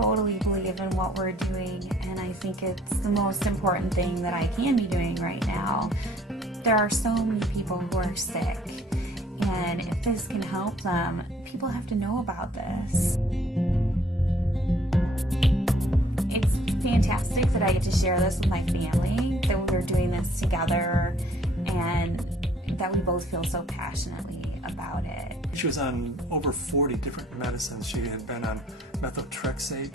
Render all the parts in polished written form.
totally believe in what we're doing, and I think it's the most important thing that I can be doing right now. There are so many people who are sick, and if this can help them, people have to know about this. It's fantastic that I get to share this with my family, that we're doing this together, and that we both feel so passionately about it. She was on over 40 different medicines. She had been on methotrexate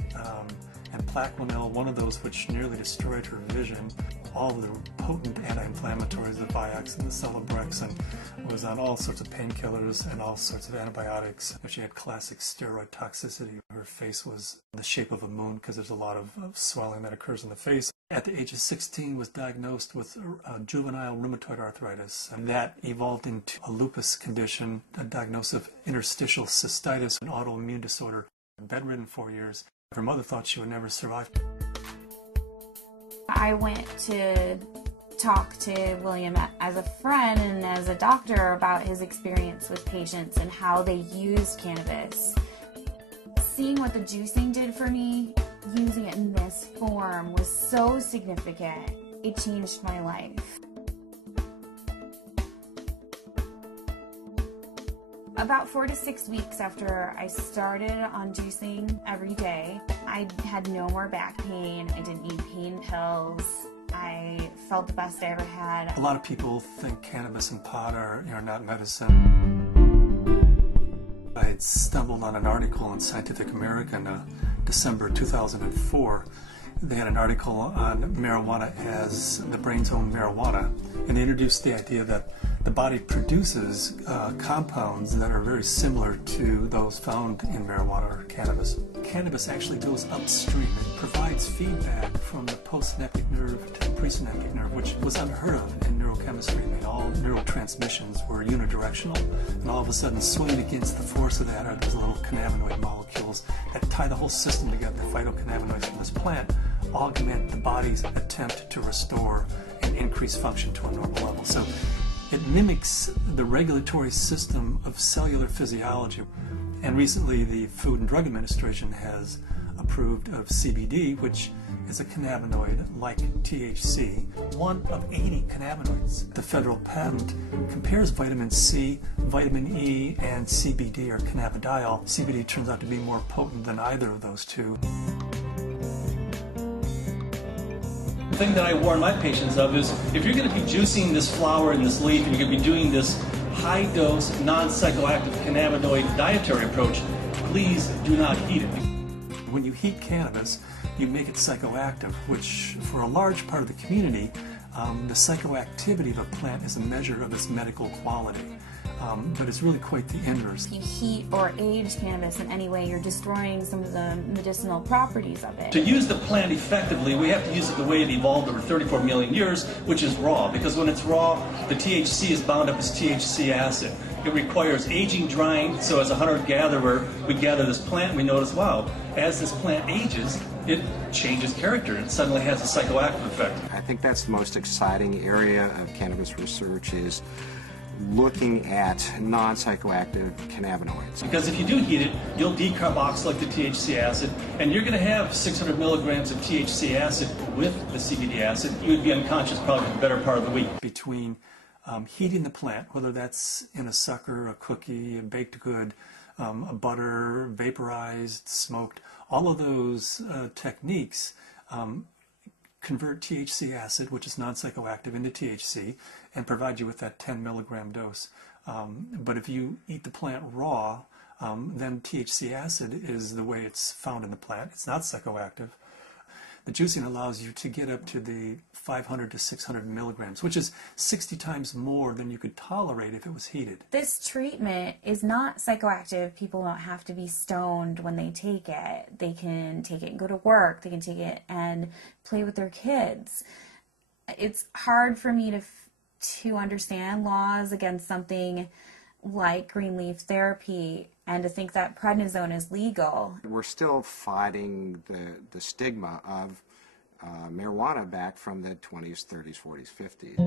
and Plaquenil, one of those which nearly destroyed her vision. All of the potent anti-inflammatories, the Vioxx and the Celebrex, and was on all sorts of painkillers and all sorts of antibiotics. She had classic steroid toxicity. Her face was the shape of a moon because there's a lot of swelling that occurs in the face. At the age of 16, was diagnosed with juvenile rheumatoid arthritis, and that evolved into a lupus condition, a diagnosis of interstitial cystitis, an autoimmune disorder. Bedridden 4 years. Her mother thought she would never survive. I went to talk to William as a friend and as a doctor about his experience with patients and how they used cannabis. Seeing what the juicing did for me, using it in this form, was so significant. It changed my life. About 4 to 6 weeks after I started on juicing every day, I had no more back pain. I didn't need pain pills. I felt the best I ever had. A lot of people think cannabis and pot are not medicine. I had stumbled on an article in Scientific American, December 2004. They had an article on marijuana as the brain's own marijuana, and they introduced the idea that the body produces compounds that are very similar to those found in marijuana or cannabis. Cannabis actually goes upstream. It provides feedback from the postsynaptic nerve to the presynaptic nerve, which was unheard of in neurochemistry. All neurotransmissions were unidirectional, and all of a sudden, swimming against the force of that are those little cannabinoid molecules that tie the whole system together. The phytocannabinoids from this plant augment the body's attempt to restore and increase function to a normal level. So it mimics the regulatory system of cellular physiology. And recently the Food and Drug Administration has approved of CBD, which is a cannabinoid like THC, one of 80 cannabinoids. The federal patent compares vitamin C, vitamin E, and CBD, or cannabidiol. CBD turns out to be more potent than either of those two. The thing that I warn my patients of is, if you're going to be juicing this flower and this leaf, and you're going to be doing this high-dose, non-psychoactive cannabinoid dietary approach, please do not heat it. When you heat cannabis, you make it psychoactive, which for a large part of the community, the psychoactivity of a plant is a measure of its medical quality. But it's really quite the inverse. If you heat or age cannabis in any way, you're destroying some of the medicinal properties of it. To use the plant effectively, we have to use it the way it evolved over 34 million years, which is raw. Because when it's raw, the THC is bound up as THC acid. It requires aging, drying, so as a hunter-gatherer, we gather this plant and we notice, wow, as this plant ages, it changes character and suddenly has a psychoactive effect. I think that's the most exciting area of cannabis research, is looking at non-psychoactive cannabinoids. Because if you do heat it, you'll decarboxylate the THC acid, and you're going to have 600 milligrams of THC acid with the CBD acid. You would be unconscious probably for the better part of the week. Between heating the plant, whether that's in a sucker, a cookie, a baked good, a butter, vaporized, smoked, all of those techniques convert THC acid, which is non-psychoactive, into THC and provide you with that 10 milligram dose. But if you eat the plant raw, then THC acid is the way it's found in the plant. It's not psychoactive. The juicing allows you to get up to the 500 to 600 milligrams, which is 60 times more than you could tolerate if it was heated. This treatment is not psychoactive. People don't have to be stoned when they take it. They can take it and go to work. They can take it and play with their kids. It's hard for me to understand laws against something like green leaf therapy and to think that prednisone is legal. We're still fighting the stigma of marijuana back from the 20s, 30s, 40s, 50s.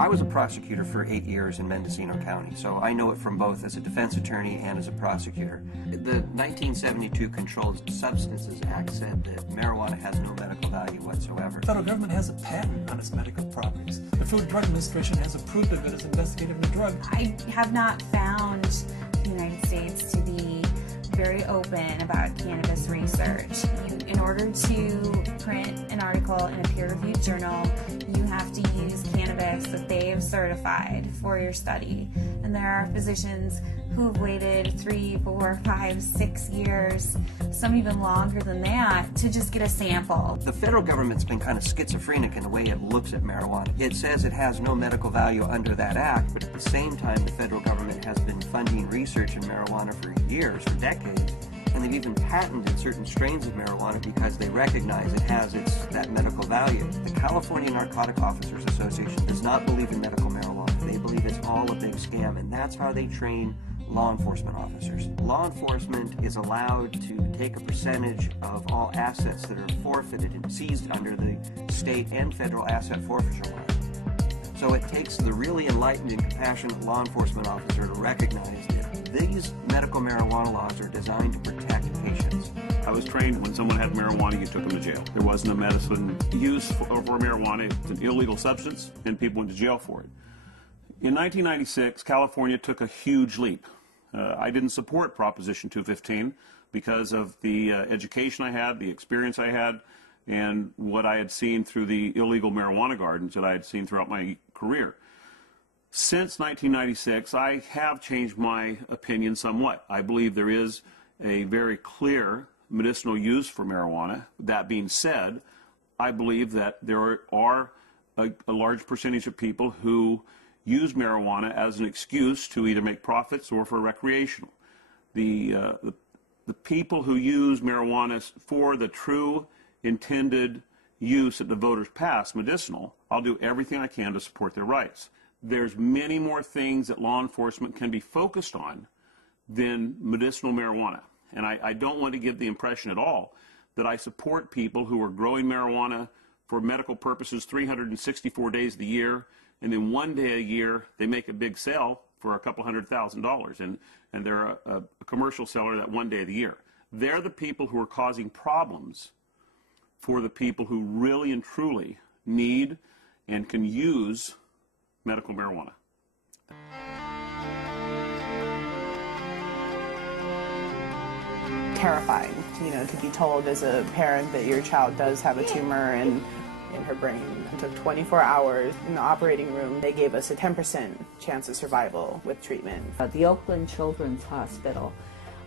I was a prosecutor for 8 years in Mendocino County, so I know it from both as a defense attorney and as a prosecutor. The 1972 Controlled Substances Act said that marijuana has no medical value whatsoever. The federal government has a patent on its medical properties. The Food and Drug Administration has approved of it as investigative new drug. I have not found the United States to be very open about cannabis research. In order to print an article in a peer-reviewed journal, you have to use cannabis that they have certified for your study. And there are physicians who have waited 3, 4, 5, 6 years, some even longer than that, to just get a sample. The federal government's been kind of schizophrenic in the way it looks at marijuana. It says it has no medical value under that act, but at the same time, the federal government has been funding research in marijuana for years, for decades. And they've even patented certain strains of marijuana because they recognize it has that medical value. The California Narcotic Officers Association does not believe in medical marijuana. They believe it's all a big scam, and that's how they train law enforcement officers. Law enforcement is allowed to take a percentage of all assets that are forfeited and seized under the state and federal asset forfeiture law. So it takes the really enlightened and compassionate law enforcement officer to recognize that these medical marijuana laws are designed to protect patients. I was trained when someone had marijuana, you took them to jail. There wasn't a medicine use for marijuana. It's an illegal substance, and people went to jail for it. In 1996, California took a huge leap. I didn't support Proposition 215 because of the education I had, the experience I had, and what I had seen through the illegal marijuana gardens that I had seen throughout my career. Since 1996, I have changed my opinion somewhat. I believe there is a very clear medicinal use for marijuana. That being said, I believe that there are a large percentage of people who use marijuana as an excuse to either make profits or for recreational. The people who use marijuana for the true intended use that the voters passed, medicinal, I'll do everything I can to support their rights. There's many more things that law enforcement can be focused on than medicinal marijuana. And I don't want to give the impression at all that I support people who are growing marijuana for medical purposes 364 days of the year, and then one day a year they make a big sale for a couple $100,000, and they're a commercial seller that one day of the year. They're the people who are causing problems for the people who really and truly need and can use medical marijuana. Terrifying, to be told as a parent that your child does have a tumor in her brain. It took 24 hours in the operating room. They gave us a 10% chance of survival with treatment. The Oakland Children's Hospital,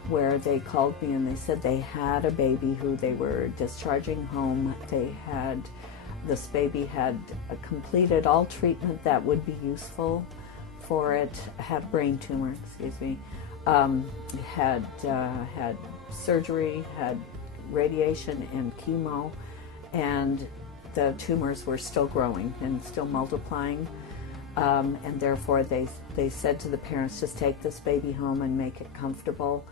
where they called me and they said they had a baby who they were discharging home. This baby had completed all treatment that would be useful for it, had brain tumor, had surgery, had radiation and chemo, and the tumors were still growing and still multiplying, and therefore they said to the parents, just take this baby home and make it comfortable,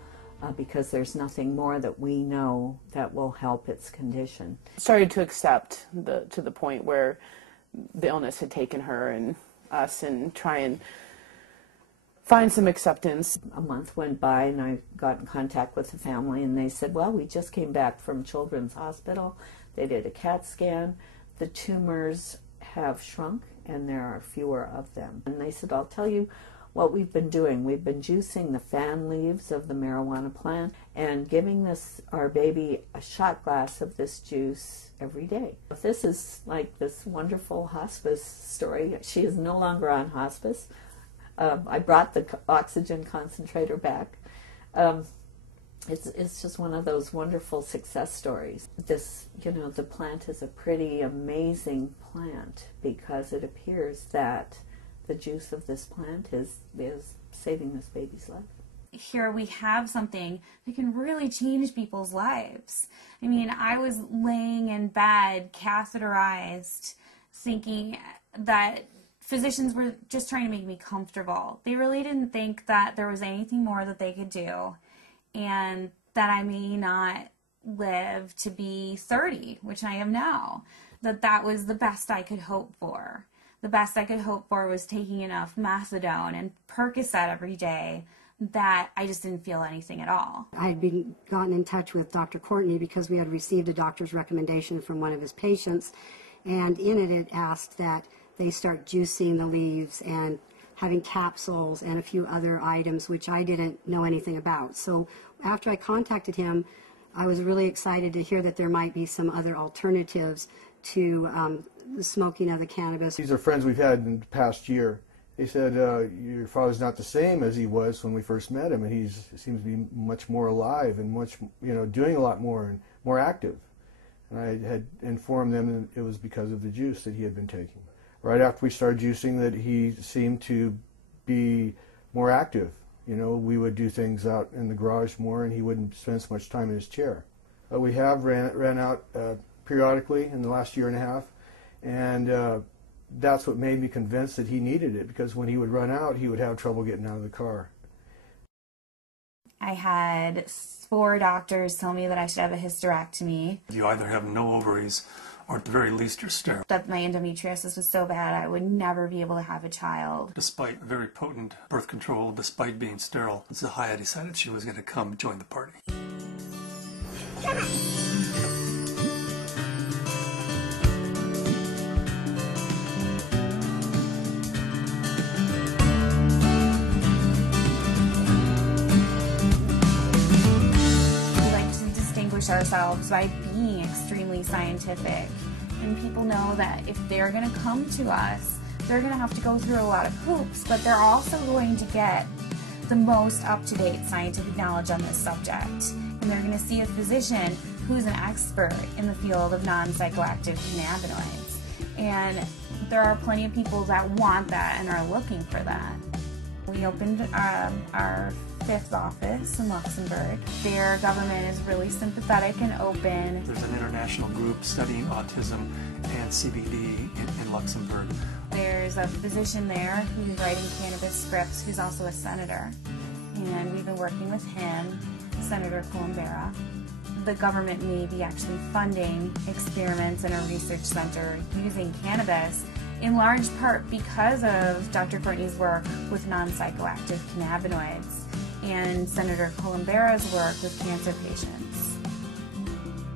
because there's nothing more that we know that will help its condition. Started to accept to the point where the illness had taken her and us, and try and find some acceptance. A month went by and I got in contact with the family, and they said, well, we just came back from Children's Hospital. They did a CAT scan. The tumors have shrunk and there are fewer of them. And they said, I'll tell you what we've been doing. We've been juicing the fan leaves of the marijuana plant and giving our baby a shot glass of this juice every day. This is like this wonderful hospice story. She is no longer on hospice. I brought the oxygen concentrator back. It's just one of those wonderful success stories. The plant is a pretty amazing plant because it appears that the juice of this plant is saving this baby's life. Here we have something that can really change people's lives. I mean, I was laying in bed, catheterized, thinking that physicians were just trying to make me comfortable. They really didn't think that there was anything more that they could do, and that I may not live to be 30, which I am now. That was the best I could hope for. the best I could hope for was taking enough methadone and Percocet every day that I just didn't feel anything at all. I'd gotten in touch with Dr. Courtney because we had received a doctor's recommendation from one of his patients, and in it asked that they start juicing the leaves and having capsules and a few other items which I didn't know anything about. So after I contacted him, I was really excited to hear that there might be some other alternatives to the smoking of the cannabis. These are friends we've had in the past year. They said, your father's not the same as he was when we first met him, and he seems to be much more alive and much, doing a lot more and more active. And I had informed them that it was because of the juice that he had been taking. Right after we started juicing, that he seemed to be more active. We would do things out in the garage more, and he wouldn't spend so much time in his chair. We have ran out periodically in the last year and a half, and that's what made me convinced that he needed it, because when he would run out, he would have trouble getting out of the car. I had 4 doctors tell me that I should have a hysterectomy. You either have no ovaries, or at the very least you're sterile. That my endometriosis was so bad I would never be able to have a child. Despite very potent birth control, despite being sterile, Zahaya decided she was going to come join the party. Ourselves by being extremely scientific, and people know that if they're going to come to us, they're going to have to go through a lot of hoops, but they're also going to get the most up-to-date scientific knowledge on this subject, and they're going to see a physician who's an expert in the field of non-psychoactive cannabinoids, and there are plenty of people that want that and are looking for that. We opened our 5th office in Luxembourg. Their government is really sympathetic and open. There's an international group studying autism and CBD in Luxembourg. There's a physician there who's writing cannabis scripts who's also a senator, and we've been working with him, Senator Columbera. The government may be actually funding experiments in a research center using cannabis, in large part because of Dr. Courtney's work with non-psychoactive cannabinoids and Senator Columbera's work with cancer patients.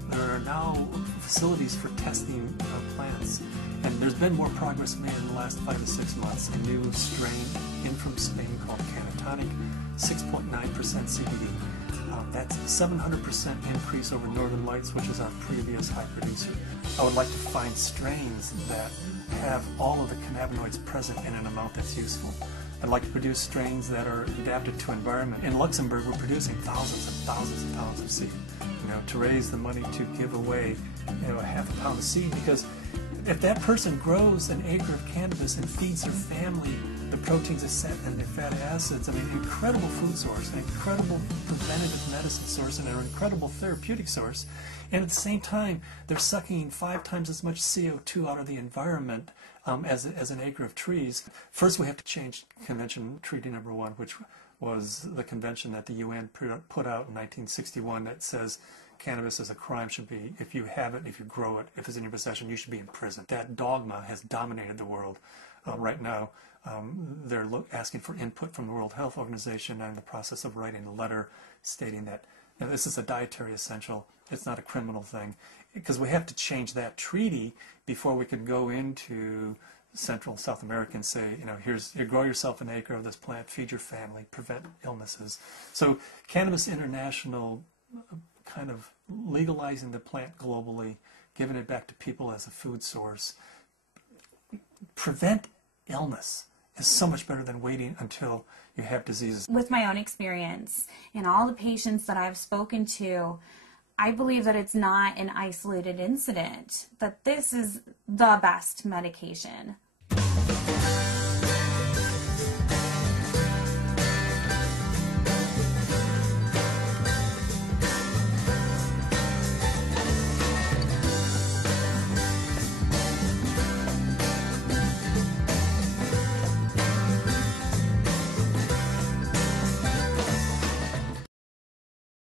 There are now facilities for testing plants, and there's been more progress made in the last 5 to 6 months. A new strain in from Spain called Canatonic, 6.9% CBD. That's 700% increase over Northern Lights, which is our previous high producer. I would like to find strains that have all of the cannabinoids present in an amount that's useful. I'd like to produce strains that are adapted to environment. In Luxembourg, we're producing thousands and thousands and pounds of seed, to raise the money to give away, a half a pound of seed, because if that person grows an acre of cannabis and feeds their family the proteins and the fatty acids, incredible food source, an incredible preventative medicine source, and an incredible therapeutic source, and at the same time, they're sucking 5 times as much CO2 out of the environment as an acre of trees. First, we have to change Convention Treaty Number 1, which was the convention that the UN put out in 1961 that says cannabis as a crime should be, if you have it, if you grow it, if it's in your possession, you should be in prison. That dogma has dominated the world right now. They're asking for input from the World Health Organization. I'm in the process of writing a letter stating that this is a dietary essential. It's not a criminal thing, because we have to change that treaty before we can go into Central and South America and say, you grow yourself an acre of this plant, feed your family, prevent illnesses. So Cannabis International kind of legalizing the plant globally, giving it back to people as a food source, prevent illness is so much better than waiting until you have diseases. With my own experience and all the patients that I've spoken to, I believe that it's not an isolated incident, that this is the best medication